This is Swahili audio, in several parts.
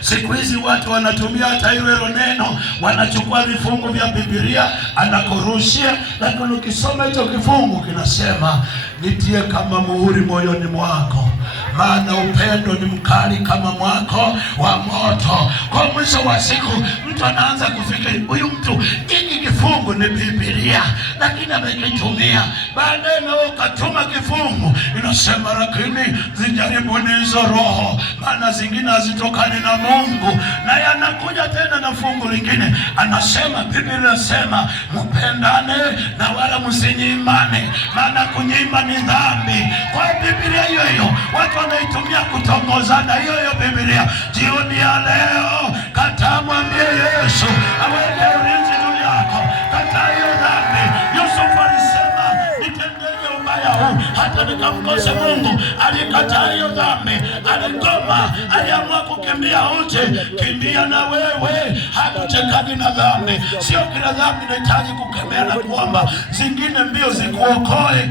Siku hizi watu wanatumia hata hilo neno, wanachukua vifungu vya Biblia anakurushia, lakini ukisoma hicho kifungu kinasema nitie kama muhuri moyoni mwako, maana upendo ni mkali kama mwako wa moto. Kwa mwisho wa siku mtu anaanza kufikiri huyu mtu hiki kifungu ni Biblia, lakini amekitumia. Baadaye na ukatuma kifungu inasema lakini zijaribuni hizo roho, maana zingine hazitokani na Mungu. Na yanakuja tena na fungu lingine anasema, Biblia inasema mpendane na wala msinyimane, maana kunyima ni dhambi. Kwa Biblia hiyo hiyo watu wanaitumia kutongozana hiyo hiyo Biblia. Jioni ya leo kataa, mwambie Yesu aweke ulinzi juu yako, kataa hiyo dhambi. Yusufu alisema nitendeje ubaya huu hata nikamkose Mungu? Alikataa hiyo dhambi, aligoma, aliamua kukimbia uchi. Kimbia na wewe, hakuchekani na dhambi. Sio kila dhambi inahitaji kukemea na kuomba, zingine mbio zikuokoe.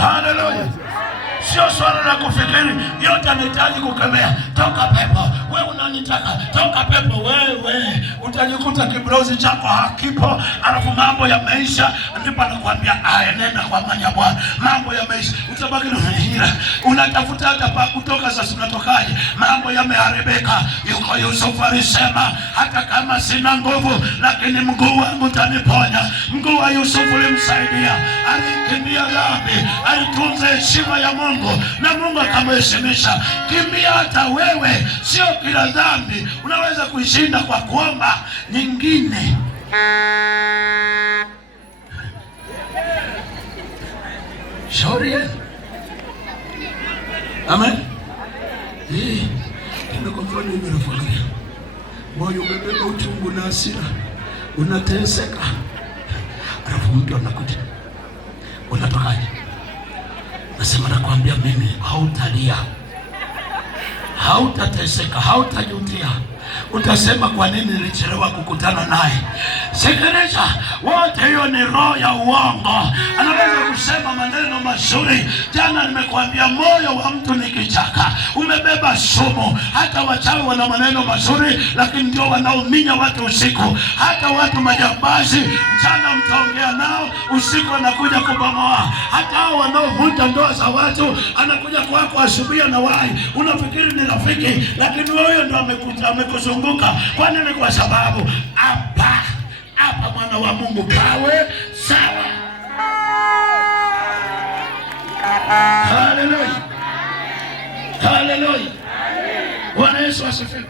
Haleluya. Sio swala la kufikiri yote anahitaji kukemea. Toka pepo, wewe unanitaka, toka pepo. Wewe utajikuta kibrozi chako hakipo, alafu mambo ya maisha, ndipo anakuambia aya, nenda kwa manya Bwana, mambo ya maisha. Utabaki na hila, unatafuta hata pa kutoka. Sasa unatokaje? Mambo yameharibika. Yuko Yusufu alisema hata kama sina nguvu, lakini mguu wangu utaniponya. Mguu wa Yusufu ulimsaidia, alikimbia dhambi, alitunza heshima ya Mungu na Mungu akamheshimisha. Kimbia hata wewe, sio kila dhambi unaweza kuishinda kwa kuomba nyingine. Shauri. Amen. Kwa mfano umerufulia, moyo umebeba uchungu na hasira, unateseka, alafu mtu anakuja, unatokaje? Nasema nakwambia mimi, hautalia, hautateseka, hautajutia. Utasema kwa nini nilichelewa kukutana naye? Sikiliza, wote hiyo ni roho ya uongo. Anaweza kusema maneno mazuri. Jana nimekwambia moyo wa mtu ni kichaka, umebeba sumu. Hata wachawi wana maneno mazuri, lakini ndio wanaominya watu usiku. Hata watu majambazi mchana mtaongea nao, usiku anakuja kubomoa. Hata hao wanaovunja ndoa za watu, anakuja kwako asubuhi na wai. Unafikiri ni rafiki, lakini wewe ndio amekuzunguka. Kwa nini? Kwa sababu hapa mwana wa Mungu pawe sawa. Haleluya. Haleluya. Bwana Yesu asifiwe.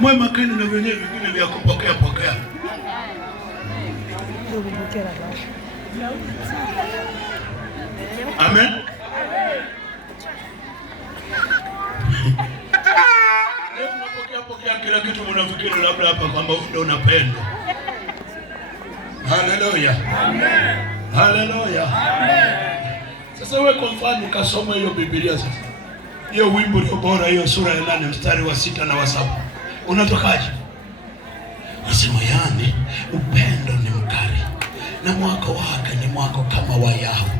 Mwe makini na vyenyewe vingine vya kupokea. Amen. Pokea kila kitu, mnafikiri labda hapa kwamba ndio unapenda. Haleluya. Amen. Haleluya. Amen. Sasa wewe kwa mfano kasoma hiyo Biblia sasa. Hiyo wimbo ni bora, hiyo sura ya 8 mstari wa 6 na wa 7. Unatokaje? Nasema yani upendo ni mkali na mwako wake ni mwako kama wa Yahweh.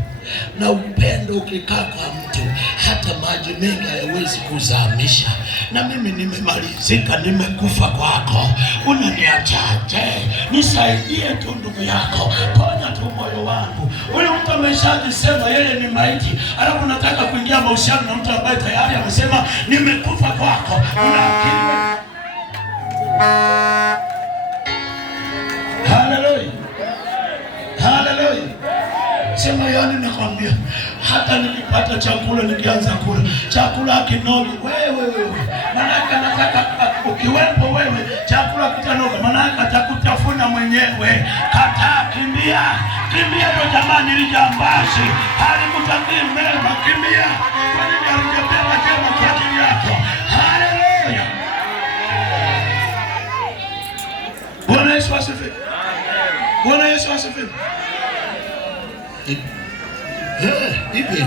Na upendo ukikaa kwa mtu, hata maji mengi hayawezi kuzamisha. Na mimi nimemalizika, nimekufa kwako, unaniachaje? Nisaidie tu ndugu yako, ponya tu moyo wangu. Huyu mtu ameshajisema yeye ni maiti, alafu nataka kuingia mahusiano na mtu ambaye tayari amesema nimekufa kwako. Una akili? Haleluya. Haleluya. Sema yani nakwambia, hata nikipata chakula nikianza kula chakula kinogi, wewe manaka nataka ukiwepo wewe chakula kitanoga, manaka atakutafuna mwenyewe. Kataa, kimbia ndo jamani, lijambazi halikutaki mema, kimbia. Kwa nini alipewa jema kwa ajili yako? Haleluya. Bwana Yesu asifiwe. Bwana Yesu asifiwe. Hivi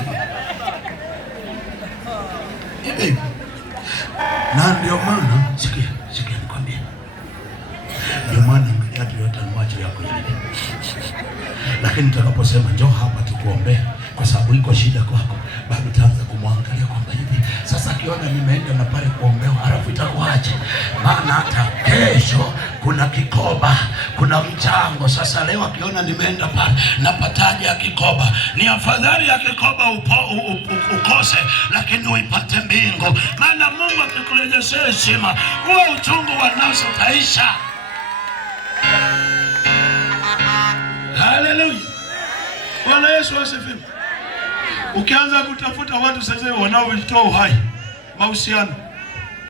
na ndio maana sikia nikwambie, ndio maana mgeni yote ni macho yako hivi. Lakini tutakaposema njoo hapa tukuombee kwa sababu iko shida kwako, bado utaanza kumwangalia kwamba hivi bwana, nimeenda na pale kuombewa, halafu itakuwaje? Maana hata kesho kuna kikoba, kuna mchango. Sasa leo akiona nimeenda pale, napataje ya kikoba? Ni afadhali ya kikoba ukose, lakini uipate mbingu. Maana Mungu akikurejeshea heshima, huo uchungu wa nafsi utaisha. Haleluya, Bwana Yesu asifiwe. Ukianza kutafuta watu sasa wanaojitoa uhai, mahusiano